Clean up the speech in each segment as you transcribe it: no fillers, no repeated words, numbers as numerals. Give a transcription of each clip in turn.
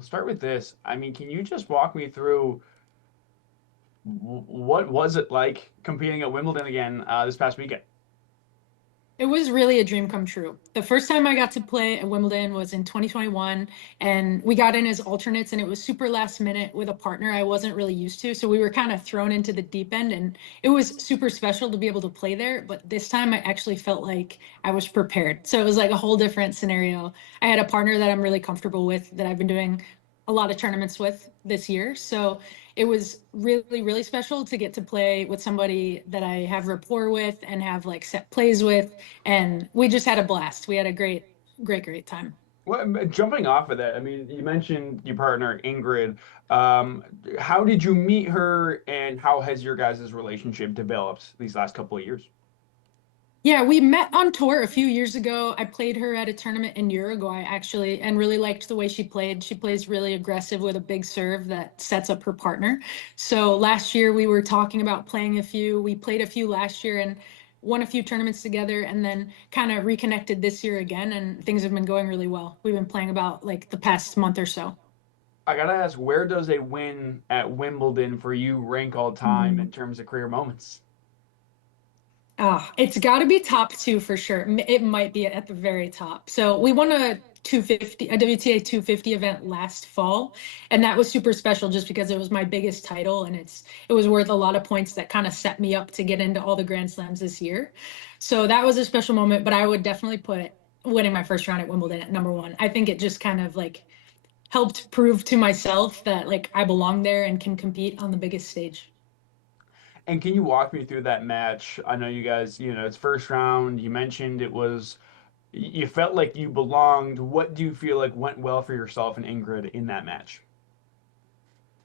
We'll start with this. I mean, can you just walk me through what was it like competing at Wimbledon again this past weekend? It was really a dream come true. The first time I got to play at Wimbledon was in 2021, and we got in as alternates, and it was super last minute with a partner I wasn't really used to. So we were kind of thrown into the deep end, and it was super special to be able to play there. But this time I actually felt like I was prepared. So it was like a whole different scenario. I had a partner that I'm really comfortable with that I've been doing a lot of tournaments with this year. So it was really, really special to get to play with somebody that I have rapport with and have like set plays with. And we just had a blast. We had a great time. Well, jumping off of that, I mean, you mentioned your partner Ingrid. How did you meet her, and how has your guys' relationship developed these last couple of years? Yeah, we met on tour a few years ago. I played her at a tournament in Uruguay, actually, and really liked the way she played. She plays really aggressive with a big serve that sets up her partner. So last year we were talking about playing a few. We played a few last year and won a few tournaments together, and then kind of reconnected this year again, and things have been going really well. We've been playing about like the past month or so. I gotta ask, where does a win at Wimbledon for you rank all time in terms of career moments? It's got to be top two for sure. It might be at the very top. So we won a WTA 250 event last fall, and that was super special just because it was my biggest title, and it was worth a lot of points that kind of set me up to get into all the Grand Slams this year. So that was a special moment, but I would definitely put winning my first round at Wimbledon at number one. I think it just kind of like helped prove to myself that like I belong there and can compete on the biggest stage. And can you walk me through that match? I know you guys, it's first round. You mentioned you felt like you belonged. What do you feel like went well for yourself and Ingrid in that match?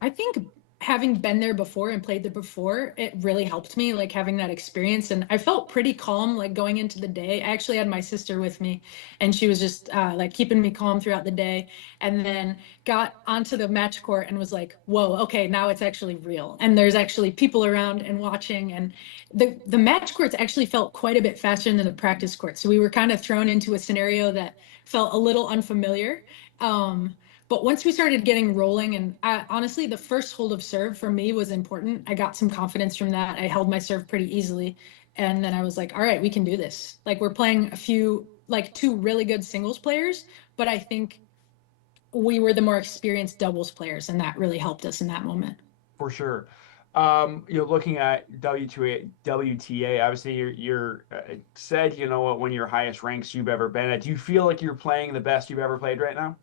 I think having been there before and played there before, it really helped me, like having that experience. And I felt pretty calm, like going into the day. I actually had my sister with me, and she was just like keeping me calm throughout the day. And then got onto the match court and was like, whoa, okay, now it's actually real. And there's actually people around and watching. And the match courts actually felt quite a bit faster than the practice court. So we were kind of thrown into a scenario that felt a little unfamiliar. But once we started getting rolling, and honestly, the first hold of serve for me was important. I got some confidence from that. I held my serve pretty easily. And then I was like, all right, we can do this. Like, we're playing like two really good singles players, but I think we were the more experienced doubles players, and that really helped us in that moment. For sure. Looking at WTA, obviously you're said, what, one of your highest ranks you've ever been at. Do you feel like you're playing the best you've ever played right now?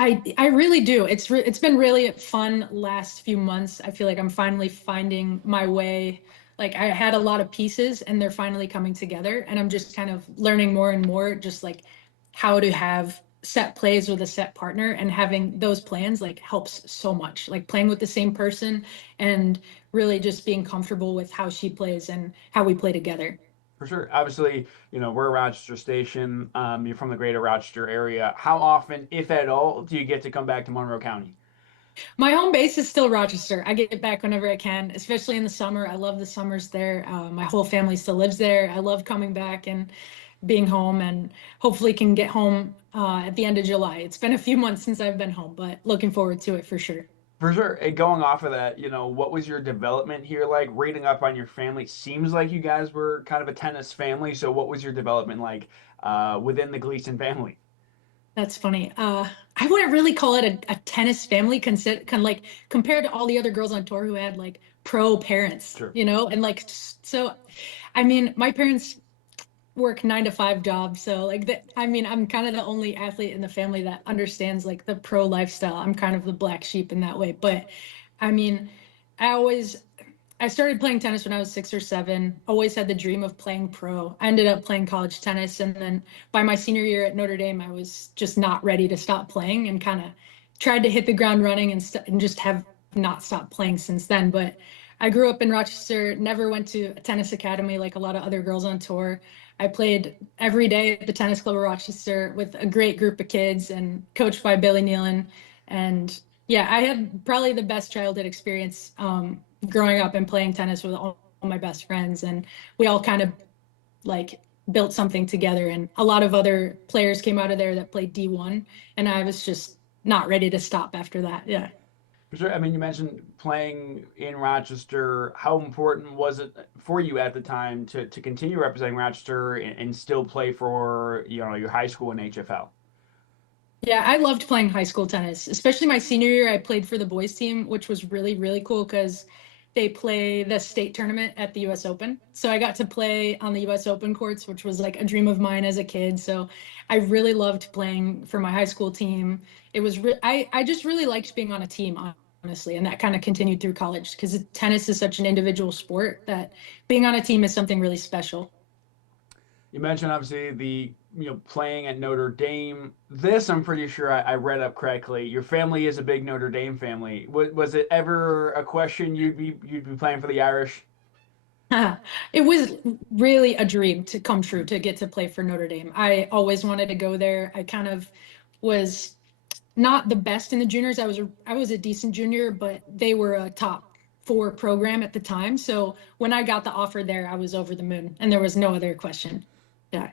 I really do. It's been really fun last few months. I feel like I'm finally finding my way. Like I had a lot of pieces and they're finally coming together, and I'm just kind of learning more and more just like how to have set plays with a set partner, and having those plans like helps so much. Like playing with the same person and really just being comfortable with how she plays and how we play together. For sure. Obviously, we're a Rochester station. You're from the greater Rochester area. How often, if at all, do you get to come back to Monroe County? My home base is still Rochester. I get back whenever I can, especially in the summer. I love the summers there. My whole family still lives there. I love coming back and being home, and hopefully can get home at the end of July. It's been a few months since I've been home, but looking forward to it for sure. For sure. And going off of that, what was your development here like? Reading up on your family, seems like you guys were kind of a tennis family. So what was your development like within the Gleason family? That's funny. I wouldn't really call it a tennis family, like compared to all the other girls on tour who had like pro parents, Sure. and like so. I mean, my parents work 9 to 5 jobs. So like that, I mean, I'm kind of the only athlete in the family that understands like the pro lifestyle. I'm kind of the black sheep in that way. But I mean, I always I started playing tennis when I was 6 or 7, always had the dream of playing pro. I ended up playing college tennis, and then by my senior year at Notre Dame, I was just not ready to stop playing and kind of tried to hit the ground running and just have not stopped playing since then. But I grew up in Rochester, never went to a tennis academy like a lot of other girls on tour. I played every day at the tennis club of Rochester with a great group of kids and coached by Billy Nealon. And yeah, I had probably the best childhood experience growing up and playing tennis with all my best friends. And we all kind of like built something together. And a lot of other players came out of there that played D1. And I was just not ready to stop after that. Yeah. For sure. I mean, you mentioned playing in Rochester. How important was it for you at the time to continue representing Rochester and still play for, your high school and HFL? Yeah, I loved playing high school tennis, especially my senior year. I played for the boys team, which was really, really cool because they play the state tournament at the US Open. So I got to play on the US Open courts, which was like a dream of mine as a kid. So I really loved playing for my high school team. I just really liked being on a team, honestly, and that kind of continued through college because tennis is such an individual sport that being on a team is something really special. You mentioned obviously the playing at Notre Dame. This I'm pretty sure I read up correctly. Your family is a big Notre Dame family. Was it ever a question you'd be playing for the Irish? It was really a dream to come true to get to play for Notre Dame. I always wanted to go there. I kind of was not the best in the juniors. I was a decent junior, but they were a top four program at the time. So when I got the offer there, I was over the moon, and there was no other question. Yeah.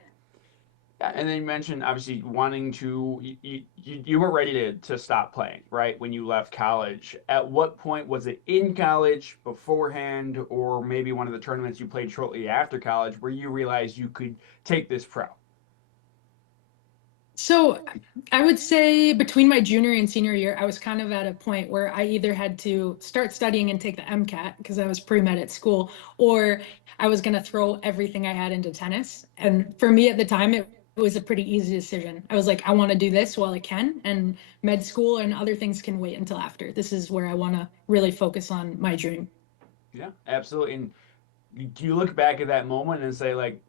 Yeah, and then you mentioned obviously wanting to you weren't ready to stop playing, right? When you left college. At what point was it in college, beforehand, or maybe one of the tournaments you played shortly after college where you realized you could take this pro? So I would say between my junior and senior year, I was kind of at a point where I either had to start studying and take the MCAT because I was pre-med at school, or I was going to throw everything I had into tennis. And for me at the time, it was a pretty easy decision. I was like, I want to do this while I can, and med school and other things can wait until after. This is where I want to really focus on my dream. Yeah, absolutely. And do you look back at that moment and say like,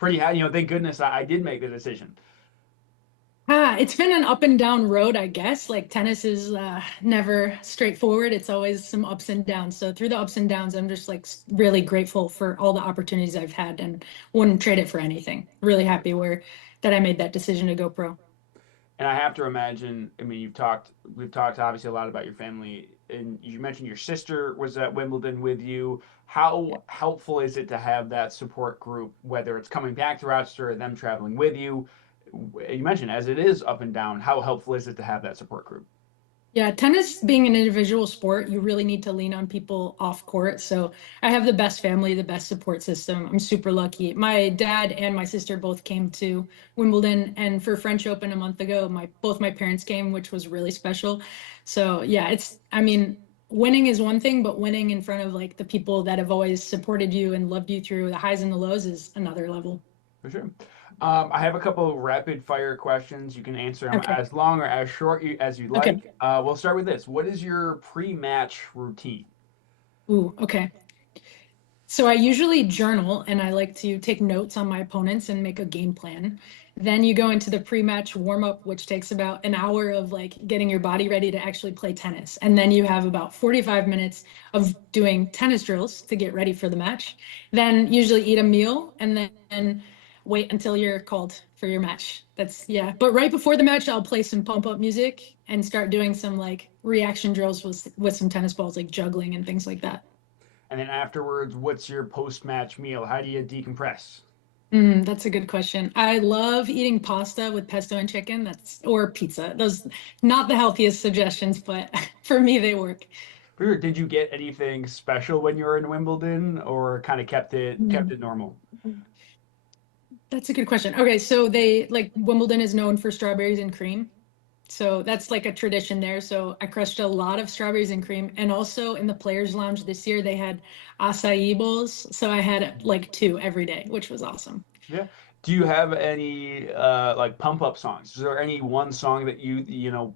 pretty happy, thank goodness I did make the decision. It's been an up and down road, I guess. Like tennis is never straightforward. It's always some ups and downs. So through the ups and downs, I'm just like really grateful for all the opportunities I've had and wouldn't trade it for anything. Really happy where that I made that decision to go pro. And I have to imagine, I mean, we've talked obviously a lot about your family, and you mentioned your sister was at Wimbledon with you. Yeah. How helpful is it to have that support group, whether it's coming back to Rochester or them traveling with you? You mentioned as it is up and down, how helpful is it to have that support group? Yeah, tennis being an individual sport, you really need to lean on people off court. So I have the best family, the best support system. I'm super lucky. My dad and my sister both came to Wimbledon, and for French Open a month ago, my both my parents came, which was really special. So yeah, I mean, winning is one thing, but winning in front of like the people that have always supported you and loved you through the highs and the lows is another level. For sure. I have a couple of rapid fire questions. You can answer them Okay. as long or as short as you Okay. like. We'll start with this. What is your pre-match routine? Ooh, okay. So I usually journal and I like to take notes on my opponents and make a game plan. Then you go into the pre-match warm-up, which takes about an hour of like getting your body ready to actually play tennis. And then you have about 45 minutes of doing tennis drills to get ready for the match. Then usually eat a meal and then wait until you're called for your match. That's yeah. But right before the match, I'll play some pump-up music and start doing some like reaction drills with some tennis balls, like juggling and things like that. And then afterwards, what's your post-match meal? How do you decompress? That's a good question. I love eating pasta with pesto and chicken. That's or pizza. Those not the healthiest suggestions, but for me they work. Did you get anything special when you were in Wimbledon, or kind of kept it Mm, normal? That's a good question. Okay, so they like Wimbledon is known for strawberries and cream. So that's like a tradition there. So I crushed a lot of strawberries and cream. And also in the players' lounge this year, they had acai bowls. So I had like two every day, which was awesome. Yeah. Do you have any like pump up songs? Is there any one song that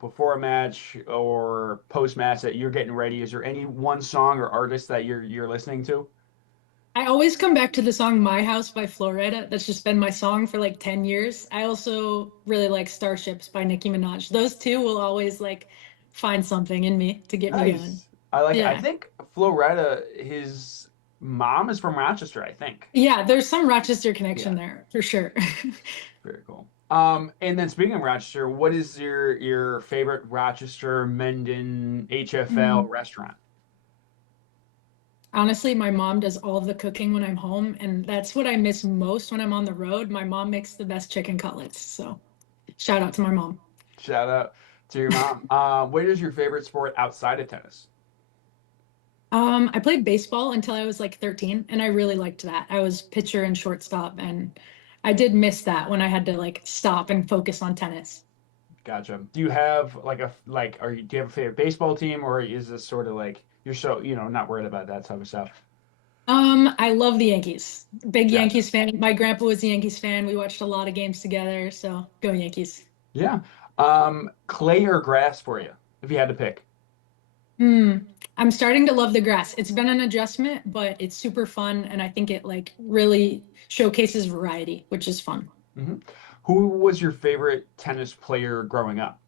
before a match or post match that you're getting ready? Is there any one song or artist that you're listening to? I always come back to the song My House by Florida. That's just been my song for like 10 years. I also really like Starships by Nicki Minaj. Those two will always like find something in me to get me going. Nice. I like it. I Yeah. think Flo Rida, his mom is from Rochester, I think. Yeah, there's some Rochester Yeah, connection there for sure. very cool. And then speaking of Rochester, what is your favorite Rochester Mendon HFL Mm. restaurant? Honestly, my mom does all of the cooking when I'm home, and that's what I miss most when I'm on the road. My mom makes the best chicken cutlets. So shout out to my mom. Shout out. To your mom. What is your favorite sport outside of tennis? I played baseball until I was like 13, and I really liked that. I was pitcher and shortstop, and I did miss that when I had to like stop and focus on tennis. Gotcha. Do you have like do you have a favorite baseball team, or is this sort of like you're so, not worried about that type of stuff? I love the Yankees. Big Gotcha. Yankees fan. My grandpa was a Yankees fan. We watched a lot of games together, so go Yankees. Yeah. Clay or grass for you, if you had to pick. Hmm. I'm starting to love the grass. It's been an adjustment, but it's super fun, and I think it like really showcases variety, which is fun. hmm Who was your favorite tennis player growing up?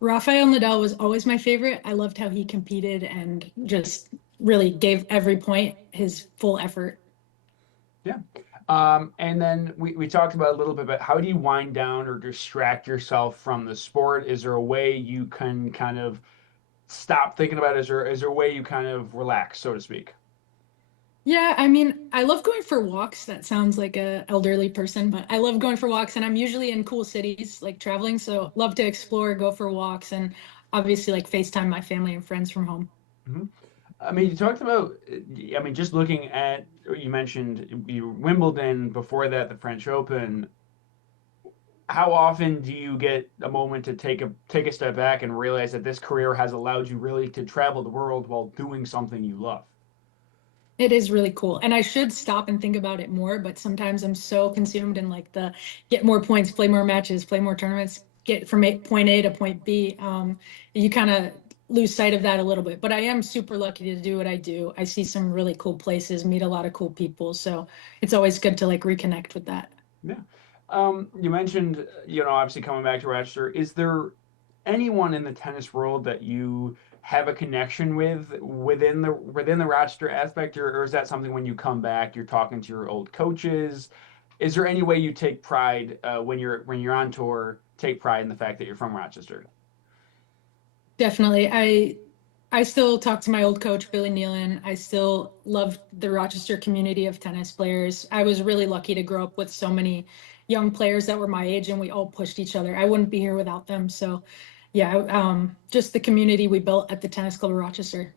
Rafael Nadal was always my favorite. I loved how he competed and just really gave every point his full effort. Yeah. And then we talked about a little bit about how do you wind down or distract yourself from the sport? Is there a way you can kind of stop thinking about it? Is there a way you kind of relax, so to speak? Yeah, I mean, I love going for walks. That sounds like a elderly person, but I love going for walks and I'm usually in cool cities, like traveling, so love to explore, go for walks and obviously like FaceTime my family and friends from home. hmm I mean, you talked about, I mean, just looking at, you mentioned Wimbledon, before that, the French Open. How often do you get a moment to take a step back and realize that this career has allowed you really to travel the world while doing something you love? It is really cool. And I should stop and think about it more, but sometimes I'm so consumed in like the get more points, play more matches, play more tournaments, get from point A to point B. You kind of lose sight of that a little bit. But I am super lucky to do what I do. I see some really cool places, meet a lot of cool people. So it's always good to like reconnect with that. Yeah. You mentioned, obviously coming back to Rochester. Is there anyone in the tennis world that you have a connection with within the Rochester aspect, or is that something when you come back, you're talking to your old coaches? Is there any way you take pride when you're on tour, take pride in the fact that you're from Rochester? Definitely. I still talk to my old coach, Billy Nealon. I still love the Rochester community of tennis players. I was really lucky to grow up with so many young players that were my age and we all pushed each other. I wouldn't be here without them. So yeah, just the community we built at the Tennis Club of Rochester.